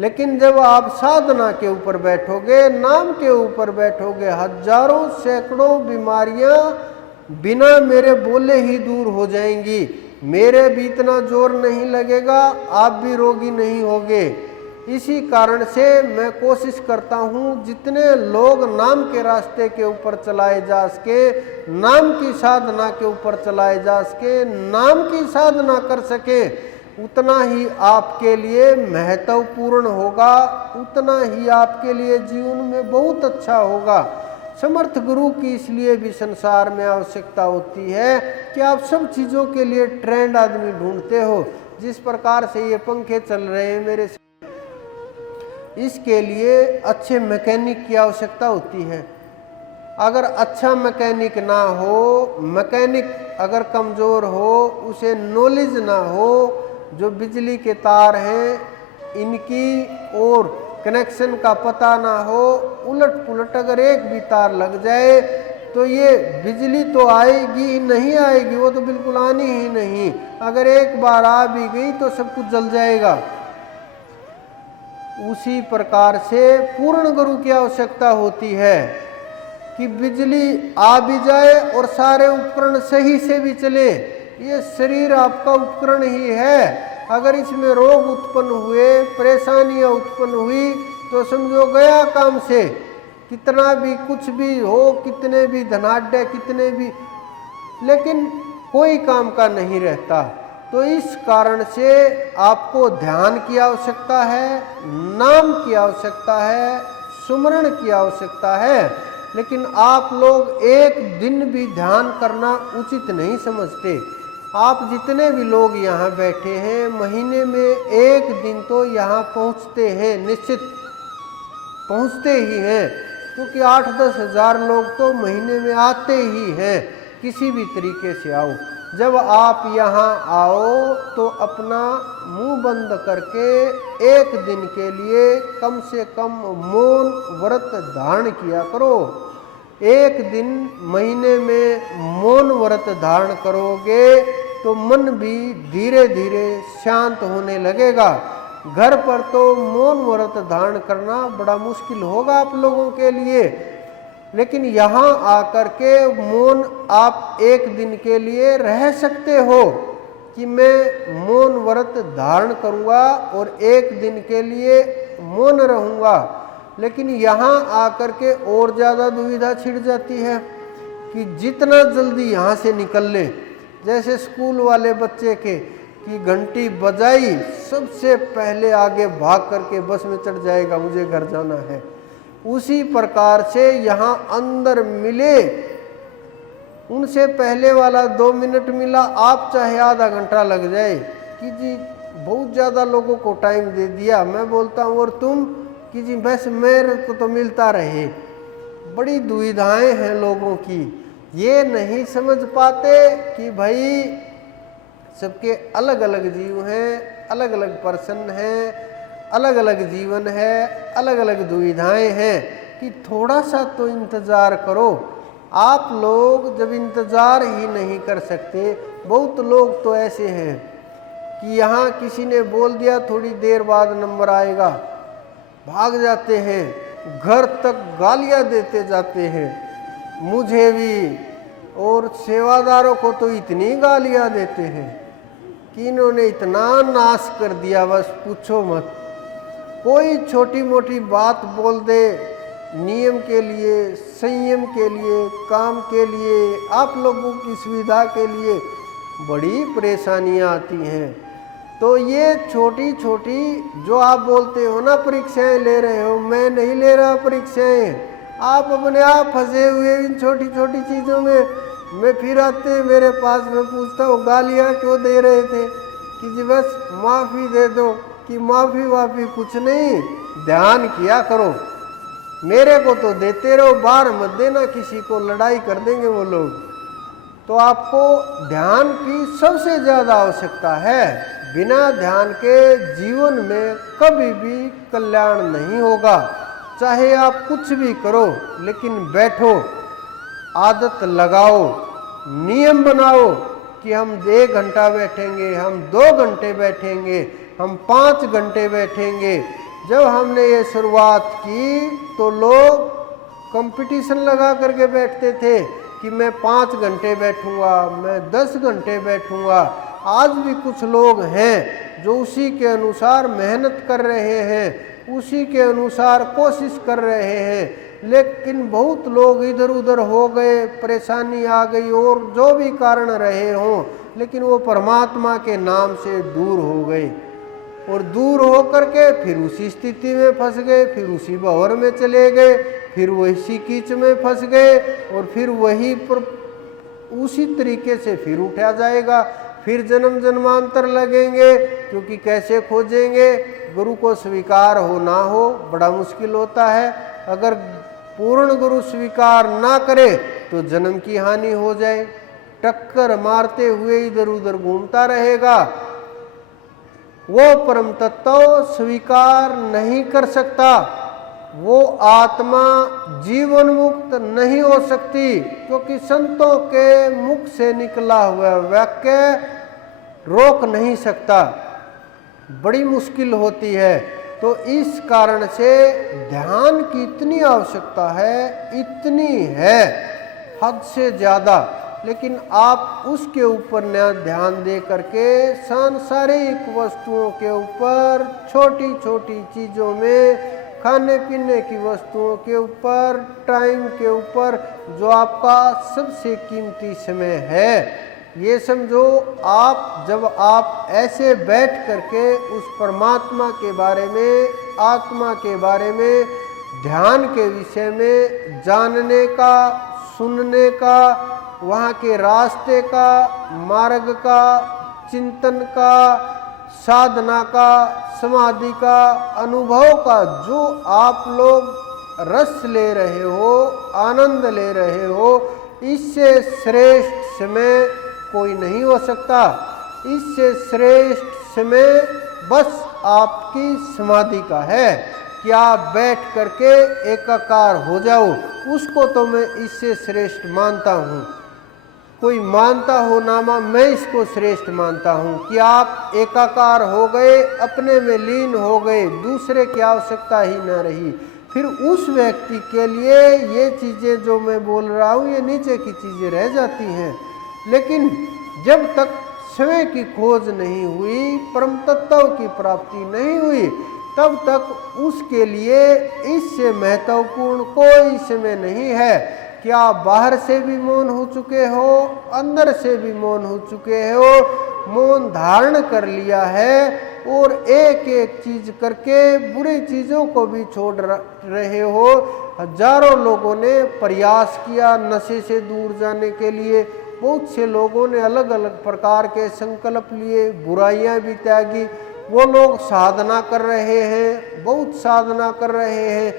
लेकिन जब आप साधना के ऊपर बैठोगे, नाम के ऊपर बैठोगे, हजारों सैकड़ों बीमारियां बिना मेरे बोले ही दूर हो जाएंगी। मेरे भी इतना जोर नहीं लगेगा, आप भी रोगी नहीं होगे। इसी कारण से मैं कोशिश करता हूँ जितने लोग नाम के रास्ते के ऊपर चलाए जा सके, नाम की साधना के ऊपर चलाए जा सके, नाम की साधना कर सके, उतना ही आपके लिए महत्वपूर्ण होगा, उतना ही आपके लिए जीवन में बहुत अच्छा होगा। समर्थ गुरु की इसलिए भी संसार में आवश्यकता होती है कि आप सब चीज़ों के लिए ट्रेंड आदमी ढूंढते हो। जिस प्रकार से ये पंखे चल रहे हैं मेरे, इसके लिए अच्छे मैकेनिक की आवश्यकता होती है। अगर अच्छा मैकेनिक ना हो, मैकेनिक अगर कमज़ोर हो, उसे नॉलेज ना हो, जो बिजली के तार हैं इनकी और कनेक्शन का पता ना हो, उलट पुलट अगर एक भी तार लग जाए तो ये बिजली तो आएगी ही नहीं आएगी, वो तो बिल्कुल आनी ही नहीं। अगर एक बार आ भी गई तो सब कुछ जल जाएगा। उसी प्रकार से पूर्ण गुरु की आवश्यकता होती है कि बिजली आ भी जाए और सारे उपकरण सही से भी चले। ये शरीर आपका उपकरण ही है। अगर इसमें रोग उत्पन्न हुए, परेशानियां उत्पन्न हुई तो समझो गया काम से। कितना भी कुछ भी हो, कितने भी धनाढ्य, कितने भी, लेकिन कोई काम का नहीं रहता। तो इस कारण से आपको ध्यान की आवश्यकता है, नाम की आवश्यकता है, सुमरण की आवश्यकता है। लेकिन आप लोग एक दिन भी ध्यान करना उचित नहीं समझते। आप जितने भी लोग यहाँ बैठे हैं, महीने में एक दिन तो यहाँ पहुँचते हैं, निश्चित पहुँचते ही हैं, क्योंकि 8-10 हज़ार लोग तो महीने में आते ही हैं। किसी भी तरीके से आओ। जब आप यहाँ आओ तो अपना मुंह बंद करके एक दिन के लिए कम से कम मौन व्रत धारण किया करो। एक दिन महीने में मौन व्रत धारण करोगे तो मन भी धीरे धीरे शांत होने लगेगा। घर पर तो मौन व्रत धारण करना बड़ा मुश्किल होगा आप लोगों के लिए, लेकिन यहाँ आकर के मौन आप एक दिन के लिए रह सकते हो कि मैं मौन व्रत धारण करूँगा और एक दिन के लिए मौन रहूँगा। लेकिन यहाँ आकर के और ज़्यादा दुविधा छिड़ जाती है कि जितना जल्दी यहाँ से निकल ले। जैसे स्कूल वाले बच्चे के कि घंटी बजाई सबसे पहले आगे भाग करके बस में चढ़ जाएगा, मुझे घर जाना है। उसी प्रकार से यहाँ अंदर मिले, उनसे पहले वाला 2 मिनट मिला, आप चाहे आधा घंटा लग जाए कि जी बहुत ज़्यादा लोगों को टाइम दे दिया। मैं बोलता हूँ और तुम कि जी बस मेरे को तो मिलता रहे। बड़ी दुविधाएं हैं लोगों की, ये नहीं समझ पाते कि भाई सबके अलग अलग जीव हैं, अलग अलग पर्सन हैं, अलग अलग जीवन है, अलग अलग दुविधाएं हैं कि थोड़ा सा तो इंतज़ार करो। आप लोग जब इंतज़ार ही नहीं कर सकते, बहुत लोग तो ऐसे हैं कि यहाँ किसी ने बोल दिया थोड़ी देर बाद नंबर आएगा, भाग जाते हैं, घर तक गालियाँ देते जाते हैं, मुझे भी और सेवादारों को तो इतनी गालियाँ देते हैं कि इन्होंने इतना नाश कर दिया, बस पूछो मत। कोई छोटी मोटी बात बोल दे, नियम के लिए, संयम के लिए, काम के लिए, आप लोगों की सुविधा के लिए बड़ी परेशानियां आती हैं। तो ये छोटी छोटी जो आप बोलते हो ना परीक्षाएं ले रहे हो, मैं नहीं ले रहा परीक्षाएं। आप अपने आप फंसे हुए इन छोटी छोटी चीज़ों में। मैं फिर आते मेरे पास, मैं पूछता हूँ गालियाँ क्यों दे रहे थे कि जी बस माफ़ी दे दो, कि माफ़ी वाफ़ी कुछ नहीं, ध्यान किया करो। मेरे को तो देते रहो, बाहर मत देना किसी को, लड़ाई कर देंगे वो लोग। तो आपको ध्यान की सबसे ज़्यादा आवश्यकता है। बिना ध्यान के जीवन में कभी भी कल्याण नहीं होगा। चाहे आप कुछ भी करो, लेकिन बैठो, आदत लगाओ, नियम बनाओ कि हम 1 घंटा बैठेंगे, हम 2 घंटे बैठेंगे, हम 5 घंटे बैठेंगे। जब हमने ये शुरुआत की तो लोग कंपटीशन लगा करके बैठते थे कि मैं 5 घंटे बैठूंगा, मैं 10 घंटे बैठूंगा। आज भी कुछ लोग हैं जो उसी के अनुसार मेहनत कर रहे हैं, उसी के अनुसार कोशिश कर रहे हैं, लेकिन बहुत लोग इधर उधर हो गए, परेशानी आ गई और जो भी कारण रहे हों, लेकिन वो परमात्मा के नाम से दूर हो गए और दूर हो करके फिर उसी स्थिति में फंस गए, फिर उसी भंवर में चले गए, फिर वही कीच में फंस गए और फिर वही उसी तरीके से फिर उठा जाएगा, फिर जन्म जन्मांतर लगेंगे, क्योंकि कैसे खोजेंगे? गुरु को स्वीकार हो ना हो बड़ा मुश्किल होता है। अगर पूर्ण गुरु स्वीकार ना करे तो जन्म की हानि हो जाए, टक्कर मारते हुए इधर उधर घूमता रहेगा, वो परम तत्व स्वीकार नहीं कर सकता, वो आत्मा जीवन मुक्त नहीं हो सकती, क्योंकि संतों के मुख से निकला हुआ वाक्य रोक नहीं सकता, बड़ी मुश्किल होती है। तो इस कारण से ध्यान की इतनी आवश्यकता है, इतनी है हद से ज़्यादा, लेकिन आप उसके ऊपर न ध्यान दे करके सांसारिक वस्तुओं के ऊपर, छोटी छोटी चीज़ों में, खाने पीने की वस्तुओं के ऊपर, टाइम के ऊपर, जो आपका सबसे कीमती समय है, ये समझो आप जब आप ऐसे बैठ करके उस परमात्मा के बारे में, आत्मा के बारे में, ध्यान के विषय में जानने का, सुनने का, वहाँ के रास्ते का, मार्ग का, चिंतन का, साधना का, समाधि का, अनुभव का जो आप लोग रस ले रहे हो, आनंद ले रहे हो, इससे श्रेष्ठ समय कोई नहीं हो सकता। इससे श्रेष्ठ समय बस आपकी समाधि का है कि आप बैठ करके एकाकार हो जाओ, उसको तो मैं इससे श्रेष्ठ मानता हूँ। कोई मानता हो ना मान, मैं इसको श्रेष्ठ मानता हूँ कि आप एकाकार हो गए, अपने में लीन हो गए, दूसरे की आवश्यकता ही न रही। फिर उस व्यक्ति के लिए ये चीज़ें जो मैं बोल रहा हूँ ये नीचे की चीज़ें रह जाती हैं, लेकिन जब तक स्वयं की खोज नहीं हुई, परम तत्व की प्राप्ति नहीं हुई, तब तक उसके लिए इससे महत्वपूर्ण कोई समय नहीं है कि आप बाहर से भी मौन हो चुके हो, अंदर से भी मौन हो चुके हो, मौन धारण कर लिया है और एक एक चीज करके बुरी चीज़ों को भी छोड़ रहे हो। हजारों लोगों ने प्रयास किया नशे से दूर जाने के लिए, बहुत से लोगों ने अलग अलग प्रकार के संकल्प लिए, बुराइयां भी त्यागी, वो लोग साधना कर रहे हैं, बहुत साधना कर रहे हैं,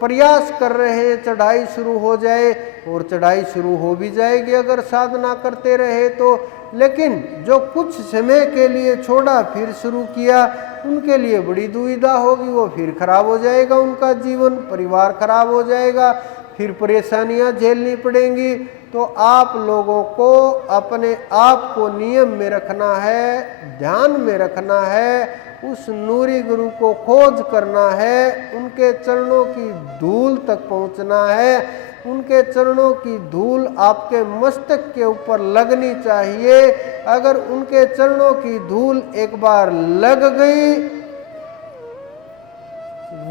प्रयास कर रहे हैं चढ़ाई शुरू हो जाए, और चढ़ाई शुरू हो भी जाएगी अगर साधना करते रहे तो। लेकिन जो कुछ समय के लिए छोड़ा फिर शुरू किया, उनके लिए बड़ी दुविधा होगी, वो फिर खराब हो जाएगा, उनका जीवन परिवार खराब हो जाएगा, फिर परेशानियां झेलनी पड़ेंगी। तो आप लोगों को अपने आप को नियम में रखना है, ध्यान में रखना है, उस नूरी गुरु को खोज करना है, उनके चरणों की धूल तक पहुंचना है, उनके चरणों की धूल आपके मस्तक के ऊपर लगनी चाहिए। अगर उनके चरणों की धूल एक बार लग गई,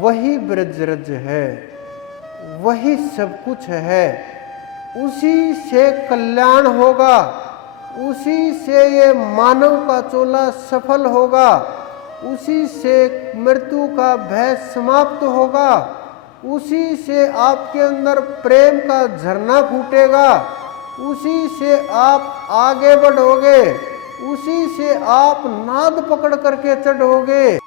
वही ब्रजरज है, वही सब कुछ है, उसी से कल्याण होगा, उसी से ये मानव का चोला सफल होगा, उसी से मृत्यु का भय समाप्त होगा, उसी से आपके अंदर प्रेम का झरना फूटेगा, उसी से आप आगे बढ़ोगे, उसी से आप नाद पकड़ करके चढ़ोगे।